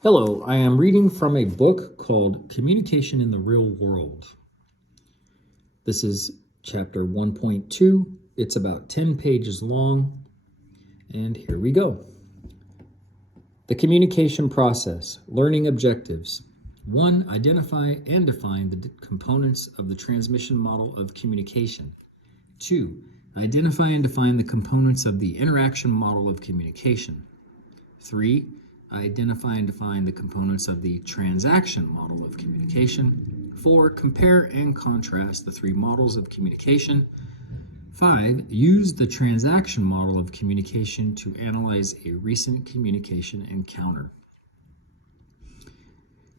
Hello, I am reading from a book called Communication in the Real World. This is chapter 1.2. It's about 10 pages long, and here we go. The communication process, learning objectives. 1. Identify and define the components of the transmission model of communication. 2. Identify and define the components of the interaction model of communication. 3. Identify and define the components of the transaction model of communication. 4. Compare and contrast the three models of communication. 5. Use the transaction model of communication to analyze a recent communication encounter.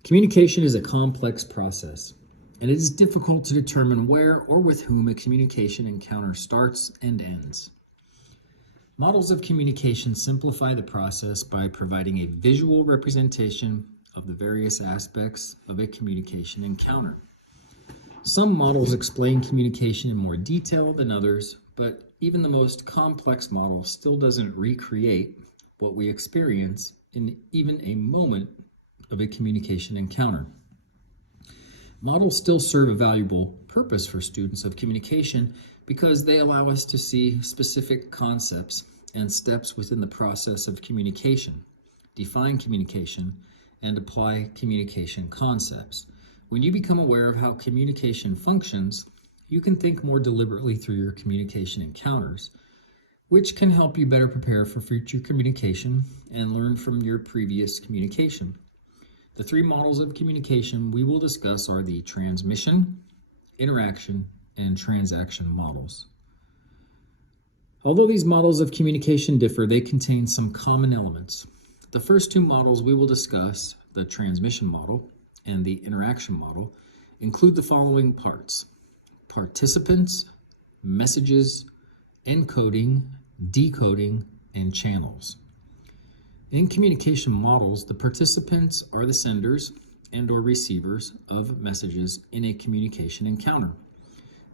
Communication is a complex process, and it is difficult to determine where or with whom a communication encounter starts and ends. Models of communication simplify the process by providing a visual representation of the various aspects of a communication encounter. Some models explain communication in more detail than others, but even the most complex model still doesn't recreate what we experience in even a moment of a communication encounter. Models still serve a valuable purpose for students of communication because they allow us to see specific concepts and steps within the process of communication, define communication, and apply communication concepts. When you become aware of how communication functions, you can think more deliberately through your communication encounters, which can help you better prepare for future communication and learn from your previous communication. The three models of communication we will discuss are the transmission, interaction, and transaction models. Although these models of communication differ, they contain some common elements. The first two models we will discuss, the transmission model and the interaction model, include the following parts: participants, messages, encoding, decoding, and channels. In communication models, the participants are the senders and/or receivers of messages in a communication encounter.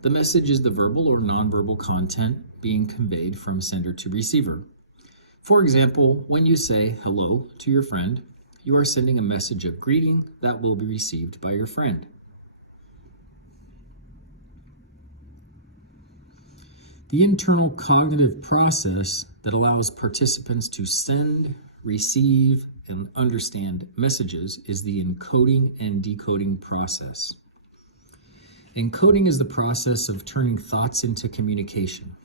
The message is the verbal or nonverbal content being conveyed from sender to receiver. For example, when you say hello to your friend, you are sending a message of greeting that will be received by your friend. The internal cognitive process that allows participants to send, receive, and understand messages is the encoding and decoding process. Encoding is the process of turning thoughts into communication.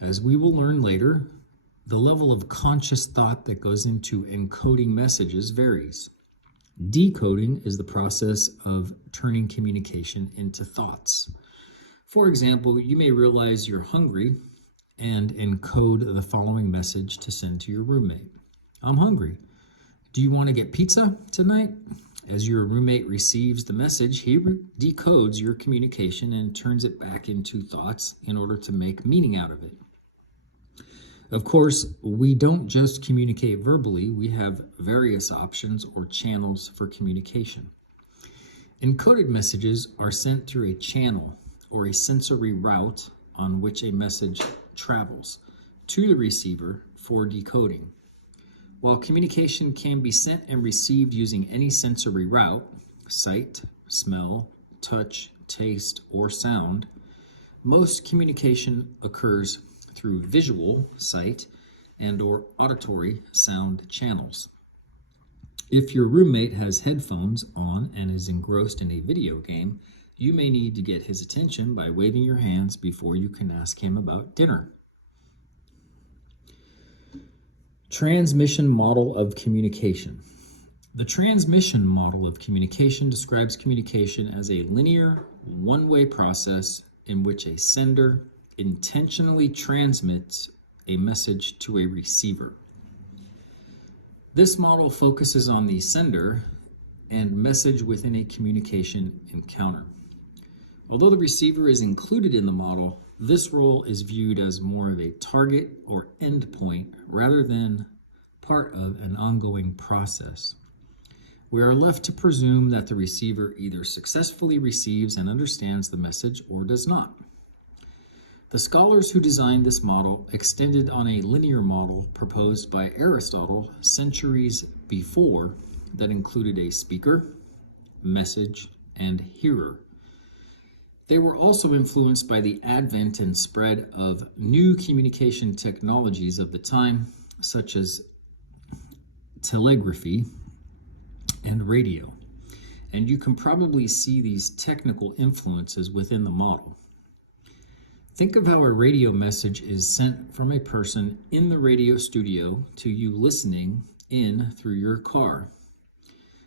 As we will learn later, the level of conscious thought that goes into encoding messages varies. Decoding is the process of turning communication into thoughts. For example, you may realize you're hungry and encode the following message to send to your roommate. I'm hungry. Do you want to get pizza tonight? As your roommate receives the message, he decodes your communication and turns it back into thoughts in order to make meaning out of it. Of course, we don't just communicate verbally, we have various options or channels for communication. Encoded messages are sent through a channel or a sensory route on which a message travels to the receiver for decoding. While communication can be sent and received using any sensory route, sight, smell, touch, taste, or sound, most communication occurs through visual, sight, and/or auditory sound channels. If your roommate has headphones on and is engrossed in a video game, you may need to get his attention by waving your hands before you can ask him about dinner. Transmission model of communication. The transmission model of communication describes communication as a linear, one-way process in which a sender intentionally transmits a message to a receiver. This model focuses on the sender and message within a communication encounter. Although the receiver is included in the model, this role is viewed as more of a target or endpoint rather than part of an ongoing process. We are left to presume that the receiver either successfully receives and understands the message or does not. The scholars who designed this model extended on a linear model proposed by Aristotle centuries before that included a speaker, message, and hearer. They were also influenced by the advent and spread of new communication technologies of the time, such as telegraphy and radio. And you can probably see these technical influences within the model. Think of how a radio message is sent from a person in the radio studio to you listening in through your car.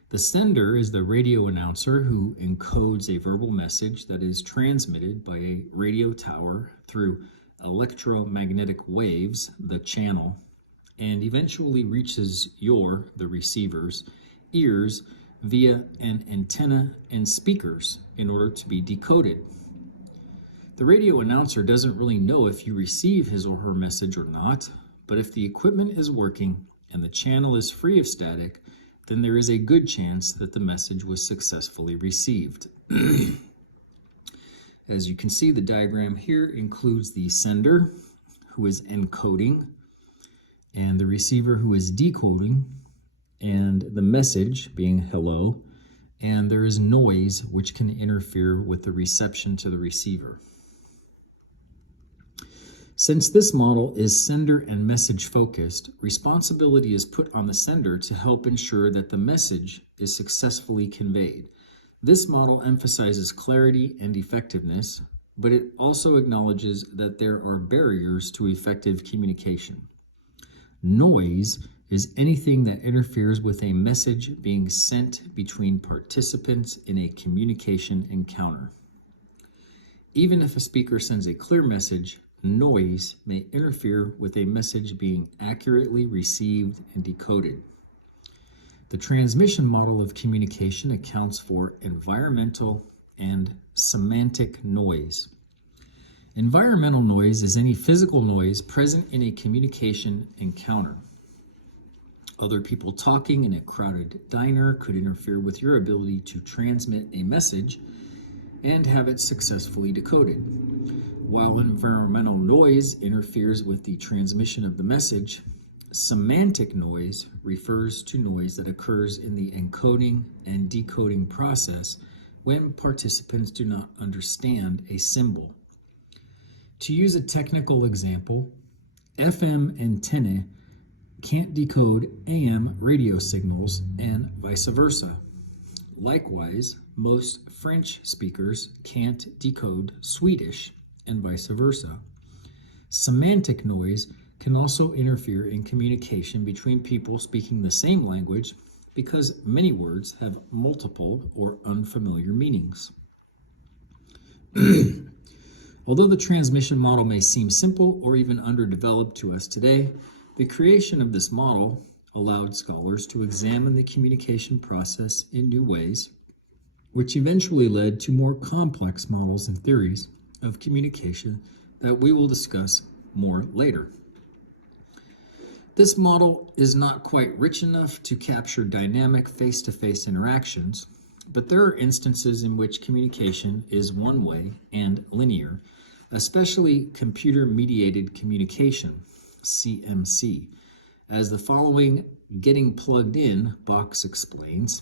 The sender is the radio announcer who encodes a verbal message that is transmitted by a radio tower through electromagnetic waves, the channel, and eventually reaches the receiver's, ears via an antenna and speakers in order to be decoded. The radio announcer doesn't really know if you receive his or her message or not, but if the equipment is working and the channel is free of static, then there is a good chance that the message was successfully received. As you can see, the diagram here includes the sender, who is encoding, and the receiver, who is decoding, and the message being hello, and there is noise which can interfere with the reception to the receiver. Since this model is sender and message focused, responsibility is put on the sender to help ensure that the message is successfully conveyed. This model emphasizes clarity and effectiveness, but it also acknowledges that there are barriers to effective communication. Noise is anything that interferes with a message being sent between participants in a communication encounter. Even if a speaker sends a clear message, noise may interfere with a message being accurately received and decoded. The transmission model of communication accounts for environmental and semantic noise. Environmental noise is any physical noise present in a communication encounter. Other people talking in a crowded diner could interfere with your ability to transmit a message and have it successfully decoded. While environmental noise interferes with the transmission of the message, semantic noise refers to noise that occurs in the encoding and decoding process when participants do not understand a symbol. To use a technical example, FM antennae can't decode AM radio signals and vice versa. Likewise, most French speakers can't decode Swedish and vice versa. Semantic noise can also interfere in communication between people speaking the same language because many words have multiple or unfamiliar meanings. Although the transmission model may seem simple or even underdeveloped to us today, the creation of this model allowed scholars to examine the communication process in new ways, which eventually led to more complex models and theories of communication that we will discuss more later. This model is not quite rich enough to capture dynamic face-to-face interactions, but there are instances in which communication is one-way and linear, especially computer-mediated communication, CMC. As the following Getting Plugged In box explains,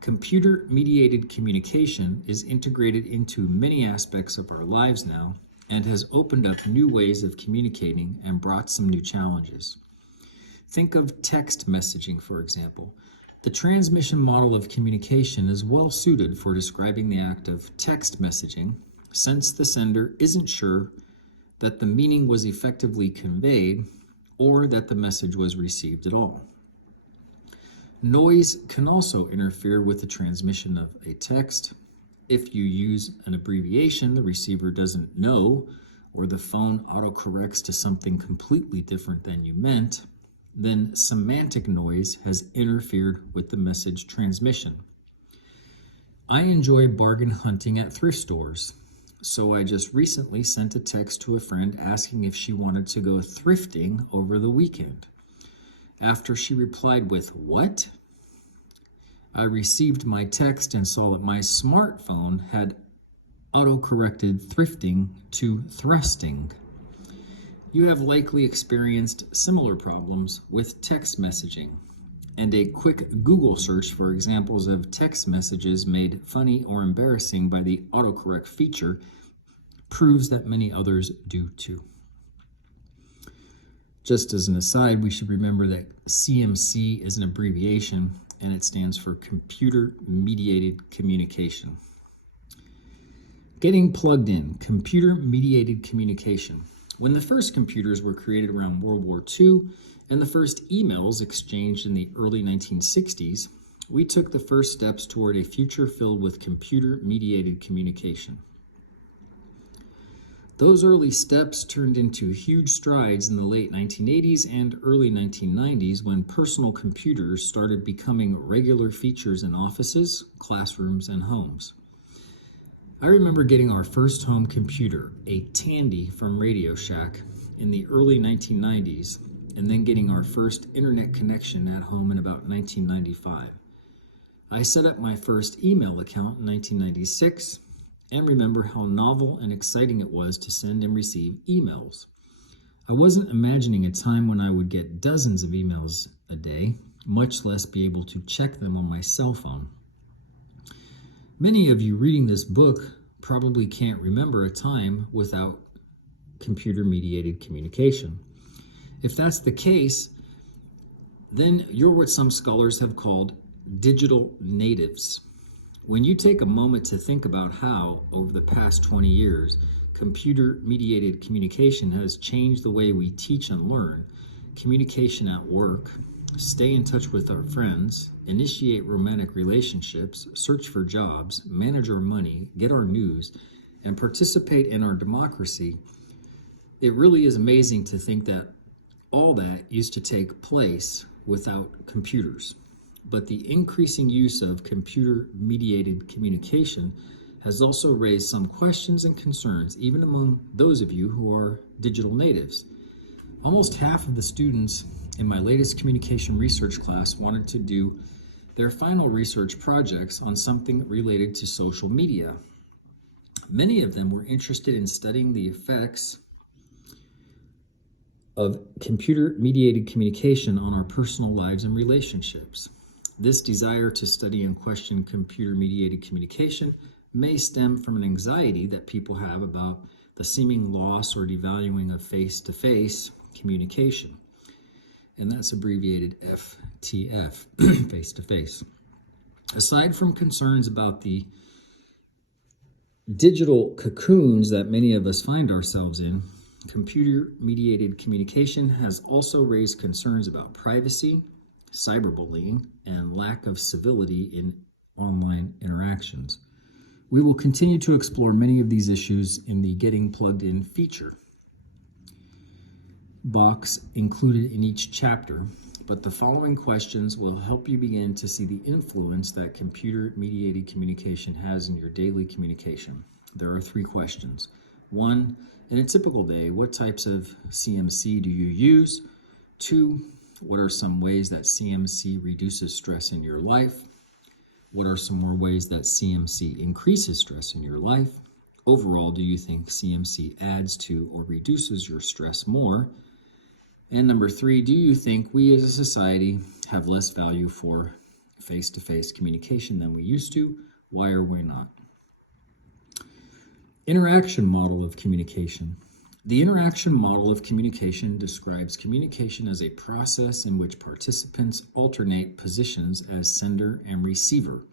computer-mediated communication is integrated into many aspects of our lives now and has opened up new ways of communicating and brought some new challenges. Think of text messaging, for example. The transmission model of communication is well suited for describing the act of text messaging, since the sender isn't sure that the meaning was effectively conveyed or that the message was received at all. Noise can also interfere with the transmission of a text. If you use an abbreviation the receiver doesn't know, or the phone autocorrects to something completely different than you meant, then semantic noise has interfered with the message transmission. I enjoy bargain hunting at thrift stores, so I just recently sent a text to a friend asking if she wanted to go thrifting over the weekend. After she replied with, "What?" I received my text and saw that my smartphone had auto-corrected thrifting to thrusting. You have likely experienced similar problems with text messaging. and a quick Google search for examples of text messages made funny or embarrassing by the autocorrect feature proves that many others do too. Just as an aside, we should remember that CMC is an abbreviation and it stands for Computer-mediated communication. Getting plugged in, computer-mediated communication. When the first computers were created around World War II and the first emails exchanged in the early 1960s, we took the first steps toward a future filled with computer-mediated communication. Those early steps turned into huge strides in the late 1980s and early 1990s when personal computers started becoming regular features in offices, classrooms, and homes. I remember getting our first home computer, a Tandy from Radio Shack, in the early 1990s, and then getting our first internet connection at home in about 1995. I set up my first email account in 1996 and remember how novel and exciting it was to send and receive emails. I wasn't imagining a time when I would get dozens of emails a day, much less be able to check them on my cell phone. Many of you reading this book probably can't remember a time without computer-mediated communication. If that's the case, then you're what some scholars have called digital natives. When you take a moment to think about how, over the past 20 years, computer-mediated communication has changed the way we teach and learn, communication at work, stay in touch with our friends, initiate romantic relationships, search for jobs, manage our money, get our news, and participate in our democracy, it really is amazing to think that all that used to take place without computers. But the increasing use of computer-mediated communication has also raised some questions and concerns, even among those of you who are digital natives. Almost half of the students in my latest communication research class wanted to do their final research projects on something related to social media. Many of them were interested in studying the effects of computer-mediated communication on our personal lives and relationships. This desire to study and question computer-mediated communication may stem from an anxiety that people have about the seeming loss or devaluing of face-to-face communication. And that's abbreviated FTF, face-to-face. Aside from concerns about the digital cocoons that many of us find ourselves in, computer-mediated communication has also raised concerns about privacy, cyberbullying, and lack of civility in online interactions. We will continue to explore many of these issues in the Getting Plugged In feature box included in each chapter, but the following questions will help you begin to see the influence that computer-mediated communication has in your daily communication. There are 3 questions. 1, in a typical day, what types of CMC do you use? 2, what are some ways that CMC reduces stress in your life? What are some more ways that CMC increases stress in your life? Overall, do you think CMC adds to or reduces your stress more? And number 3, do you think we as a society have less value for face-to-face communication than we used to? Why or why not? Interaction model of communication. The interaction model of communication describes communication as a process in which participants alternate positions as sender and receiver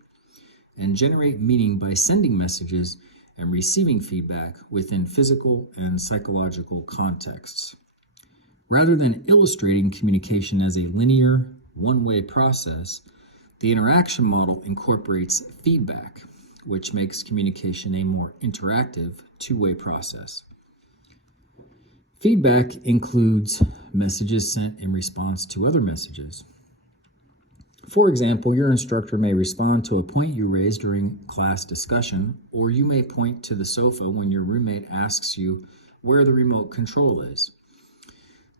and generate meaning by sending messages and receiving feedback within physical and psychological contexts. Rather than illustrating communication as a linear, one-way process, the interaction model incorporates feedback, which makes communication a more interactive, two-way process. Feedback includes messages sent in response to other messages. For example, your instructor may respond to a point you raised during class discussion, or you may point to the sofa when your roommate asks you where the remote control is.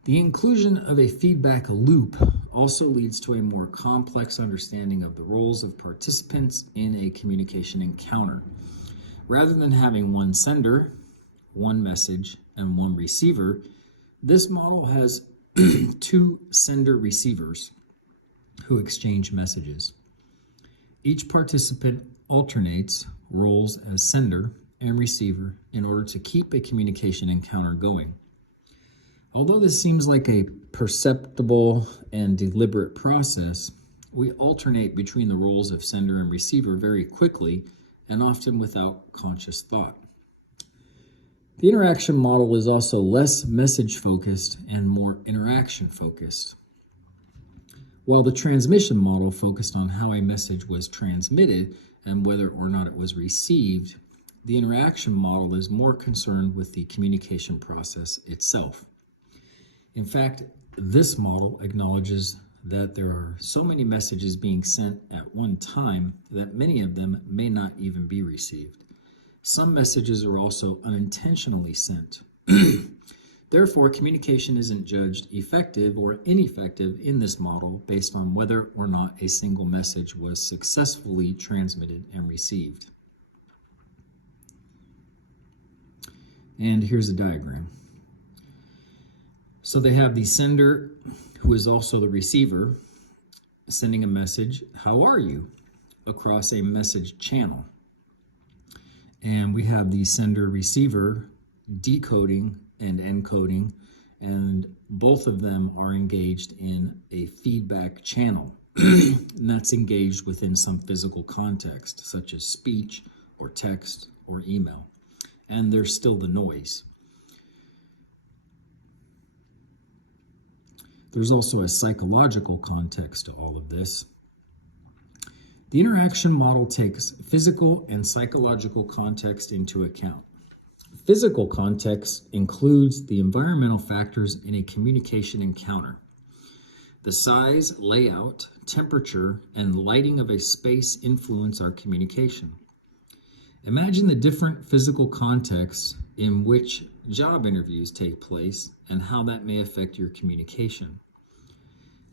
The inclusion of a feedback loop also leads to a more complex understanding of the roles of participants in a communication encounter. Rather than having one sender, one message, and one receiver, this model has 2 sender receivers, who exchange messages. Each participant alternates roles as sender and receiver in order to keep a communication encounter going. Although this seems like a perceptible and deliberate process, we alternate between the roles of sender and receiver very quickly and often without conscious thought. The interaction model is also less message-focused and more interaction-focused. While the transmission model focused on how a message was transmitted and whether or not it was received, the interaction model is more concerned with the communication process itself. In fact, this model acknowledges that there are so many messages being sent at one time that many of them may not even be received. Some messages are also unintentionally sent. Therefore, communication isn't judged effective or ineffective in this model based on whether or not a single message was successfully transmitted and received. And here's a diagram. So they have the sender, who is also the receiver, sending a message, "How are you?" across a message channel. And we have the sender-receiver decoding and encoding, and both of them are engaged in a feedback channel. And that's engaged within some physical context, such as speech or text or email. And there's still the noise. There's also a psychological context to all of this. The interaction model takes physical and psychological context into account. Physical context includes the environmental factors in a communication encounter. The size, layout, temperature, and lighting of a space influence our communication. Imagine the different physical contexts in which job interviews take place and how that may affect your communication.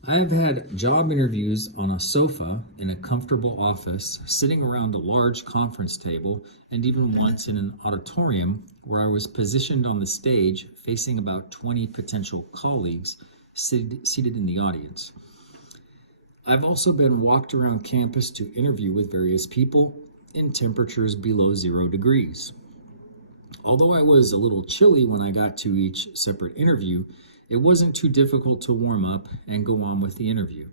I have had job interviews on a sofa in a comfortable office, sitting around a large conference table, and even once in an auditorium where I was positioned on the stage facing about 20 potential colleagues seated in the audience. I've also been walked around campus to interview with various people in temperatures below 0 degrees. Although I was a little chilly when I got to each separate interview, it wasn't too difficult to warm up and go on with the interview.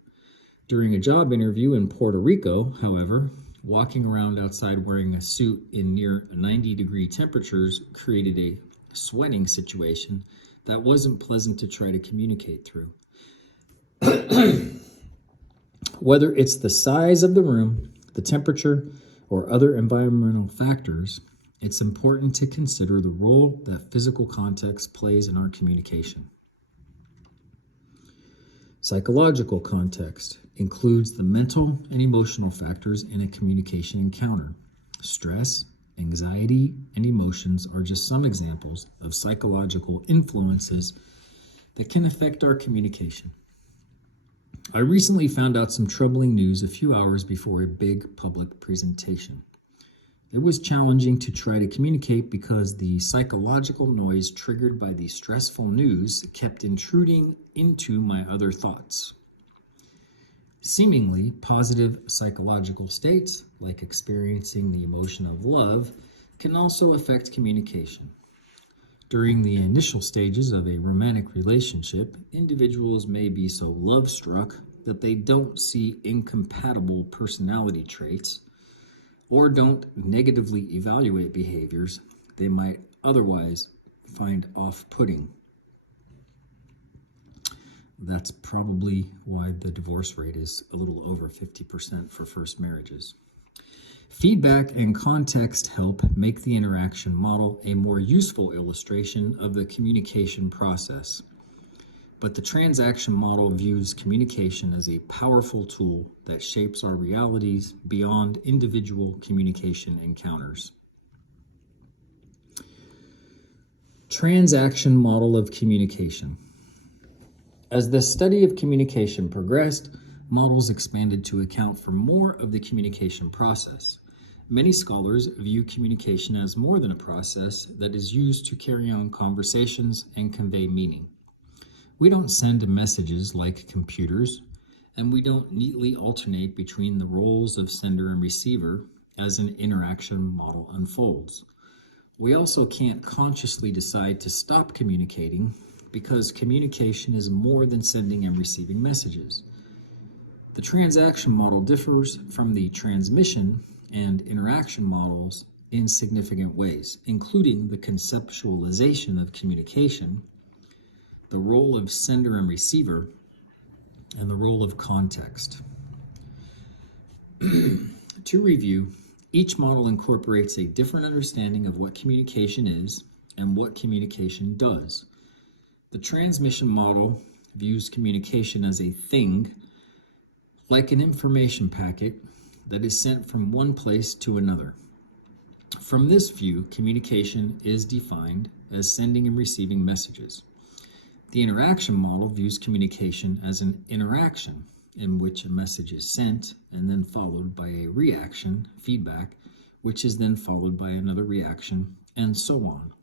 During a job interview in Puerto Rico, however, walking around outside wearing a suit in near 90-degree temperatures created a sweating situation that wasn't pleasant to try to communicate through. Whether it's the size of the room, the temperature, or other environmental factors, it's important to consider the role that physical context plays in our communication. Psychological context includes the mental and emotional factors in a communication encounter. Stress, anxiety, and emotions are just some examples of psychological influences that can affect our communication. I recently found out some troubling news a few hours before a big public presentation. It was challenging to try to communicate because the psychological noise triggered by the stressful news kept intruding into my other thoughts. Seemingly positive psychological states, like experiencing the emotion of love, can also affect communication. During the initial stages of a romantic relationship, individuals may be so love-struck that they don't see incompatible personality traits or don't negatively evaluate behaviors they might otherwise find off-putting. That's probably why the divorce rate is a little over 50% for first marriages. Feedback and context help make the interaction model a more useful illustration of the communication process. But the transaction model views communication as a powerful tool that shapes our realities beyond individual communication encounters. Transaction model of communication. As the study of communication progressed, models expanded to account for more of the communication process. Many scholars view communication as more than a process that is used to carry on conversations and convey meaning. We don't send messages like computers, and we don't neatly alternate between the roles of sender and receiver as an interaction model unfolds. We also can't consciously decide to stop communicating because communication is more than sending and receiving messages. The transaction model differs from the transmission and interaction models in significant ways, including the conceptualization of communication, the role of sender and receiver, and the role of context. To review, each model incorporates a different understanding of what communication is and what communication does. The transmission model views communication as a thing, like an information packet that is sent from one place to another. From this view, communication is defined as sending and receiving messages. The interaction model views communication as an interaction in which a message is sent and then followed by a reaction, feedback, which is then followed by another reaction, and so on.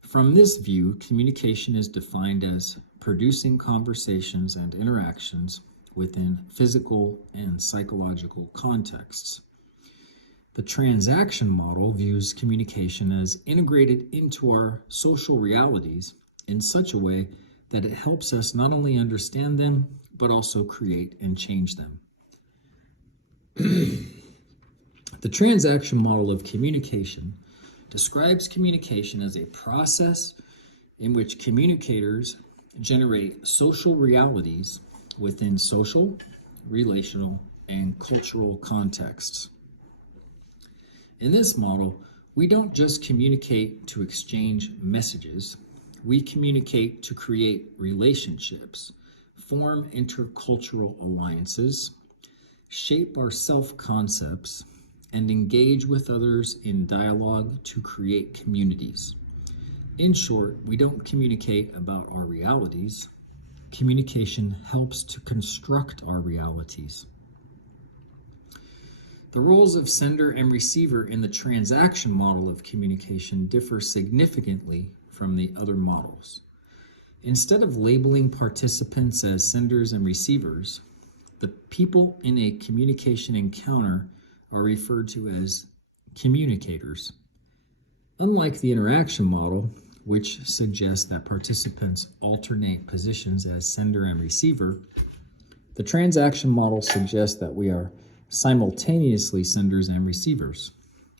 From this view, communication is defined as producing conversations and interactions within physical and psychological contexts. The transaction model views communication as integrated into our social realities in such a way that it helps us not only understand them, but also create and change them. The transaction model of communication describes communication as a process in which communicators generate social realities within social, relational, and cultural contexts. In this model, we don't just communicate to exchange messages, we communicate to create relationships, form intercultural alliances, shape our self-concepts, and engage with others in dialogue to create communities. In short, we don't communicate about our realities. Communication helps to construct our realities. The roles of sender and receiver in the transaction model of communication differ significantly from the other models. Instead of labeling participants as senders and receivers, the people in a communication encounter are referred to as communicators. Unlike the interaction model, which suggests that participants alternate positions as sender and receiver, the transaction model suggests that we are simultaneously senders and receivers.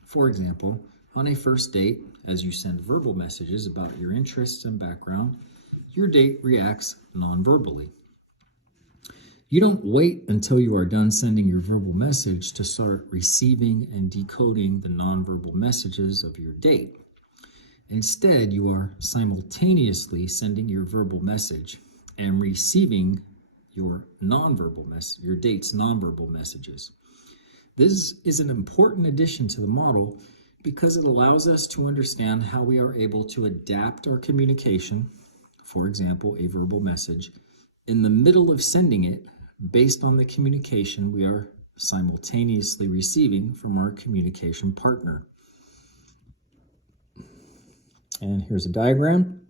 For example, on a first date, as you send verbal messages about your interests and background, your date reacts non-verbally. You don't wait until you are done sending your verbal message to start receiving and decoding the non-verbal messages of your date. Instead, you are simultaneously sending your verbal message and receiving your date's nonverbal messages. This is an important addition to the model because it allows us to understand how we are able to adapt our communication, for example, a verbal message, in the middle of sending it based on the communication we are simultaneously receiving from our communication partner. And here's a diagram.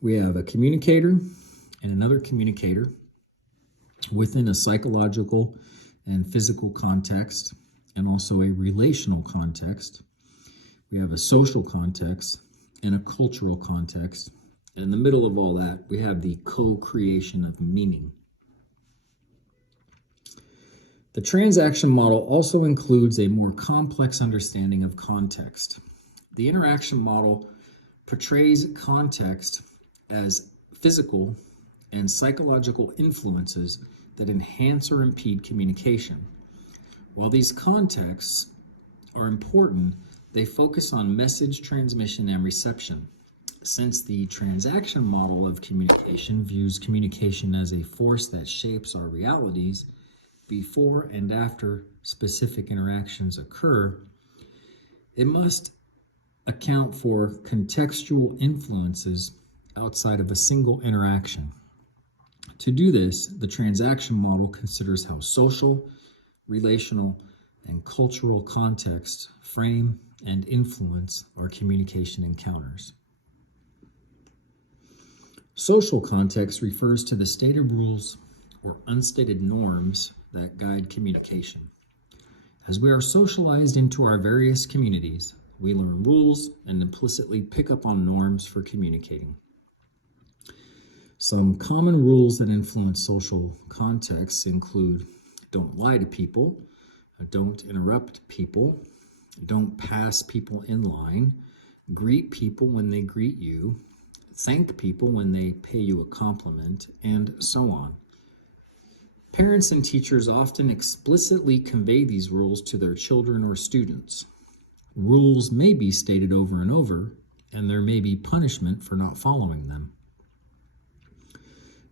We have a communicator and another communicator within a psychological and physical context, and also a relational context. We have a social context and a cultural context. In the middle of all that, we have the co-creation of meaning. The transaction model also includes a more complex understanding of context. The interaction model portrays context as physical and psychological influences that enhance or impede communication. While these contexts are important, they focus on message transmission and reception. Since the transaction model of communication views communication as a force that shapes our realities before and after specific interactions occur, it must account for contextual influences outside of a single interaction. To do this, the transaction model considers how social, relational, and cultural contexts frame and influence our communication encounters. Social context refers to the stated rules or unstated norms that guide communication. As we are socialized into our various communities, we learn rules and implicitly pick up on norms for communicating. Some common rules that influence social contexts include don't lie to people, don't interrupt people, don't pass people in line, greet people when they greet you, thank people when they pay you a compliment, and so on. Parents and teachers often explicitly convey these rules to their children or students. Rules may be stated over and over, and there may be punishment for not following them.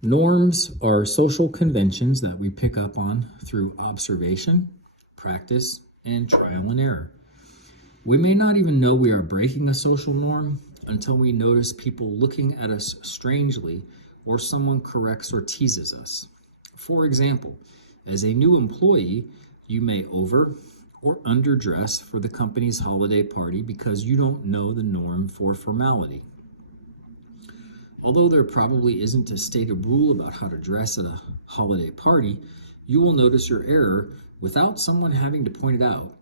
Norms are social conventions that we pick up on through observation, practice, and trial and error. We may not even know we are breaking a social norm until we notice people looking at us strangely or someone corrects or teases us. For example, as a new employee, you may over or underdress for the company's holiday party because you don't know the norm for formality. Although there probably isn't a stated rule about how to dress at a holiday party, you will notice your error without someone having to point it out,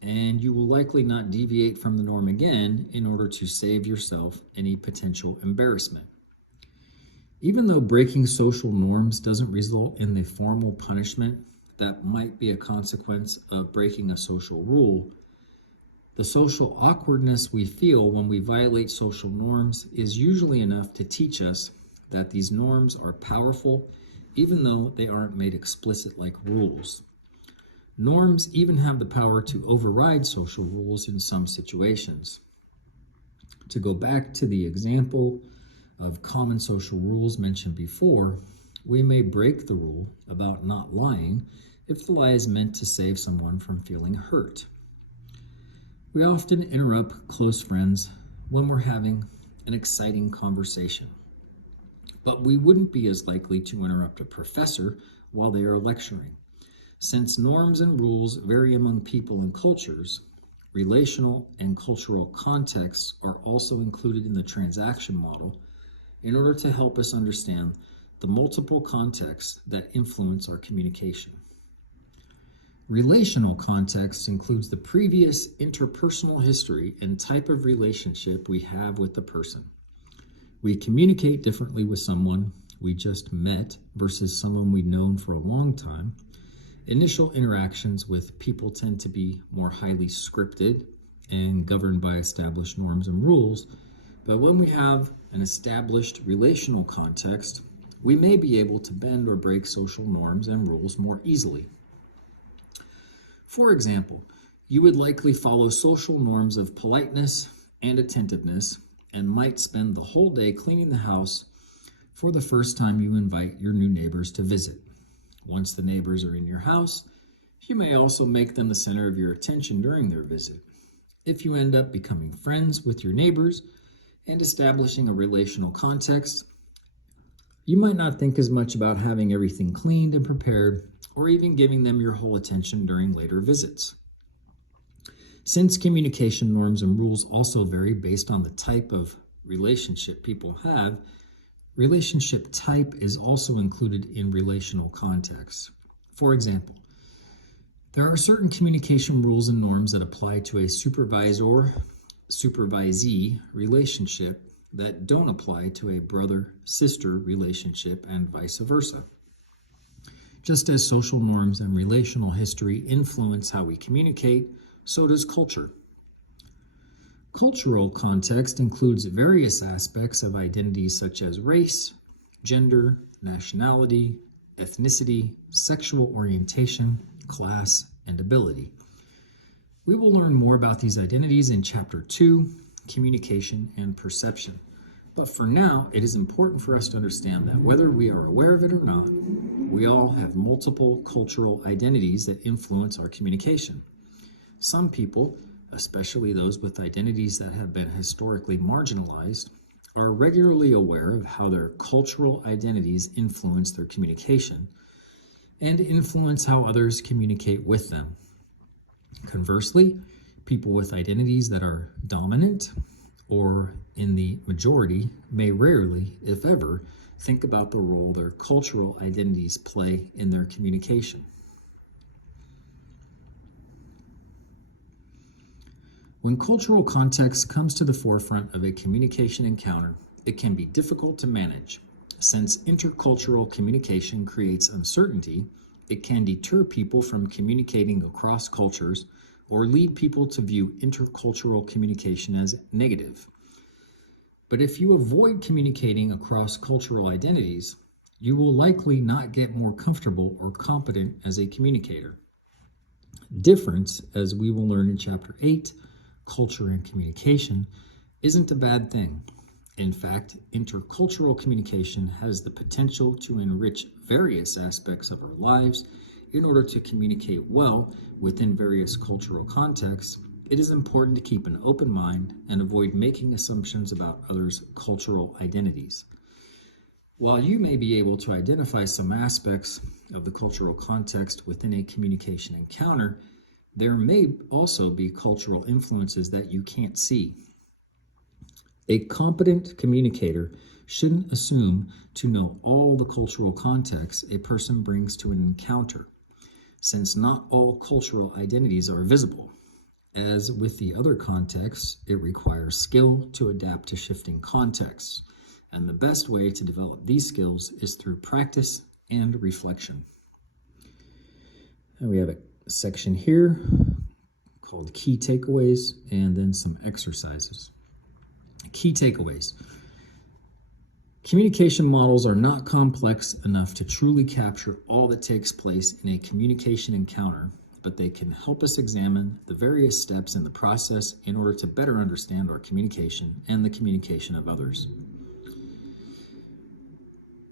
and you will likely not deviate from the norm again in order to save yourself any potential embarrassment. Even though breaking social norms doesn't result in the formal punishment that might be a consequence of breaking a social rule, the social awkwardness we feel when we violate social norms is usually enough to teach us that these norms are powerful, even though they aren't made explicit like rules. Norms even have the power to override social rules in some situations. To go back to the example of common social rules mentioned before, we may break the rule about not lying if the lie is meant to save someone from feeling hurt. We often interrupt close friends when we're having an exciting conversation, but we wouldn't be as likely to interrupt a professor while they are lecturing. Since norms and rules vary among people and cultures, relational and cultural contexts are also included in the transaction model in order to help us understand the multiple contexts that influence our communication. Relational context includes the previous interpersonal history and type of relationship we have with the person. We communicate differently with someone we just met versus someone we've known for a long time. Initial interactions with people tend to be more highly scripted and governed by established norms and rules, but when we have an established relational context, we may be able to bend or break social norms and rules more easily. For example, you would likely follow social norms of politeness and attentiveness and might spend the whole day cleaning the house for the first time you invite your new neighbors to visit. Once the neighbors are in your house, you may also make them the center of your attention during their visit. If you end up becoming friends with your neighbors and establishing a relational context, you might not think as much about having everything cleaned and prepared or even giving them your whole attention during later visits. Since communication norms and rules also vary based on the type of relationship people have, relationship type is also included in relational context. For example, there are certain communication rules and norms that apply to a supervisor-supervisee relationship that don't apply to a brother-sister relationship and vice versa. Just as social norms and relational history influence how we communicate, so does culture. Cultural context includes various aspects of identity such as race, gender, nationality, ethnicity, sexual orientation, class, and ability. We will learn more about these identities in Chapter 2, Communication and Perception. But for now, it is important for us to understand that whether we are aware of it or not, we all have multiple cultural identities that influence our communication. Some people, especially those with identities that have been historically marginalized, are regularly aware of how their cultural identities influence their communication and influence how others communicate with them. Conversely, people with identities that are dominant or in the majority may rarely, if ever, think about the role their cultural identities play in their communication. When cultural context comes to the forefront of a communication encounter, it can be difficult to manage. Since intercultural communication creates uncertainty, it can deter people from communicating across cultures or lead people to view intercultural communication as negative. But if you avoid communicating across cultural identities, you will likely not get more comfortable or competent as a communicator. Difference, as we will learn in Chapter 8, Culture and Communication, isn't a bad thing. In fact, intercultural communication has the potential to enrich various aspects of our lives. In order to communicate well within various cultural contexts, it is important to keep an open mind and avoid making assumptions about others' cultural identities. While you may be able to identify some aspects of the cultural context within a communication encounter, there may also be cultural influences that you can't see. A competent communicator shouldn't assume to know all the cultural context a person brings to an encounter, since not all cultural identities are visible. As with the other contexts, it requires skill to adapt to shifting contexts, and the best way to develop these skills is through practice and reflection. And we have a section here called Key Takeaways and then some exercises. Key takeaways. Communication models are not complex enough to truly capture all that takes place in a communication encounter, but they can help us examine the various steps in the process in order to better understand our communication and the communication of others.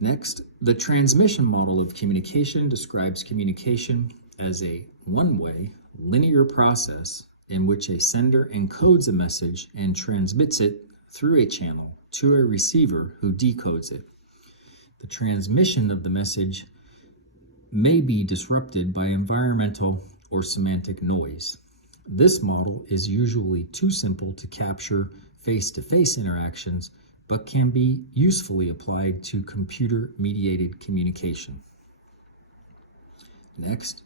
Next, the transmission model of communication describes communication as a one-way, linear process in which a sender encodes a message and transmits it through a channel to a receiver who decodes it. The transmission of the message may be disrupted by environmental or semantic noise. This model is usually too simple to capture face-to-face interactions, but can be usefully applied to computer-mediated communication. Next,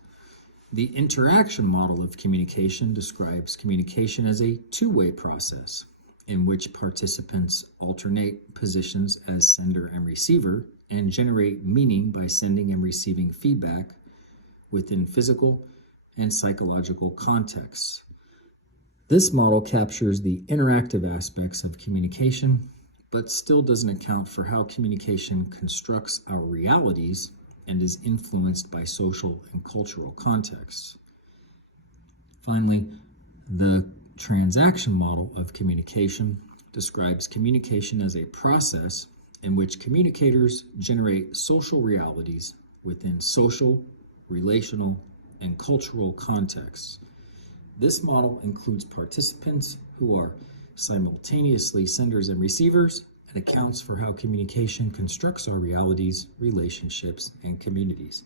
the interaction model of communication describes communication as a two-way process in which participants alternate positions as sender and receiver and generate meaning by sending and receiving feedback within physical and psychological contexts. This model captures the interactive aspects of communication, but still doesn't account for how communication constructs our realities and is influenced by social and cultural contexts. Finally, the transaction model of communication describes communication as a process in which communicators generate social realities within social, relational, and cultural contexts. This model includes participants who are simultaneously senders and receivers and accounts for how communication constructs our realities, relationships, and communities.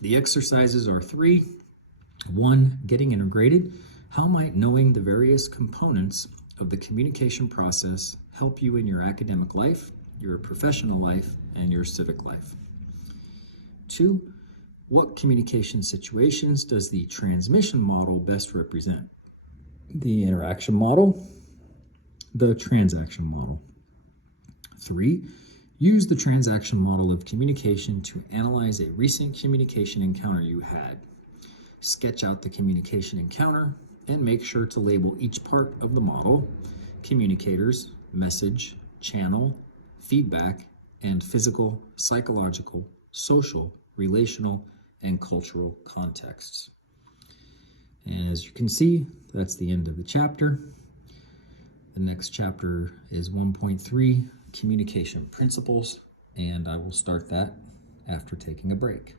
The exercises are 3. 1. Getting integrated. How might knowing the various components of the communication process help you in your academic life, your professional life, and your civic life? 2. What communication situations does the transmission model best represent? The interaction model, the transaction model. 3. Use the transaction model of communication to analyze a recent communication encounter you had. Sketch out the communication encounter and make sure to label each part of the model: communicators, message, channel, feedback, and physical, psychological, social, relational, and cultural contexts. And as you can see, that's the end of the chapter. The next chapter is 1.3, Communication Principles, and I will start that after taking a break.